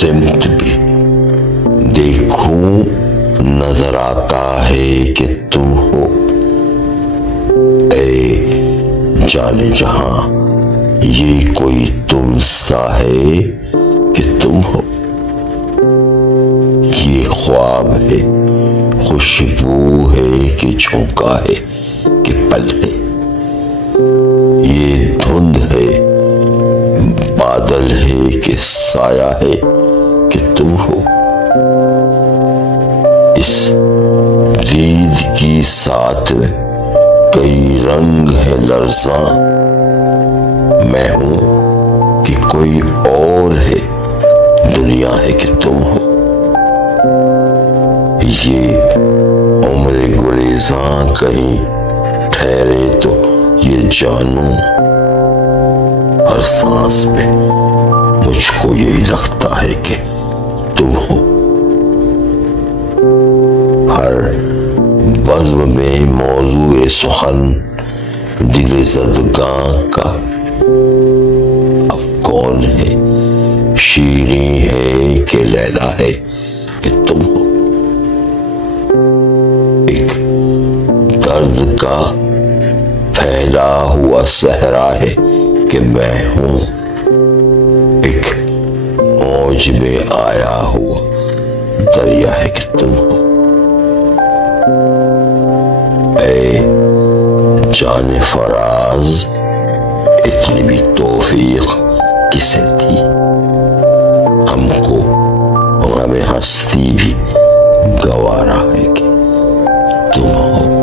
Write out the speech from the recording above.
سمت بھی دیکھوں نظر آتا ہے کہ تم ہو، اے جانے جہاں یہ کوئی تم سا ہے کہ تم ہو، یہ خواب ہے خوشبو ہے کہ جھونکا ہے کہ پل ہے، یہ دھند ہے بادل ہے کہ سایہ ہے کہ تم ہو، اس دید کی ساتھ میں کئی رنگ ہے لرزاں، میں ہوں کہ کوئی اور ہے، دنیا ہے کہ تم ہو، یہ عمر گریزاں کہیں ٹھہرے تو یہ جانوں، ہر سانس پہ مجھ کو یہی لگتا ہے کہ تم ہو، ہر بزم میں موضوع سخن دل زدگاں کا، اب کون ہے شیریں ہے کہ لیلا ہے کہ تم ہو، ایک درد کا پھیلا ہوا صحرا ہے کہ میں ہوں، ایک موج میں آیا ہوا دریا ہے کہ تم ہو، اے جان فراز اتنی بھی توفیق کسے تھی، ہم کو غم ہستی بھی گوارا ہے کہ تم ہو۔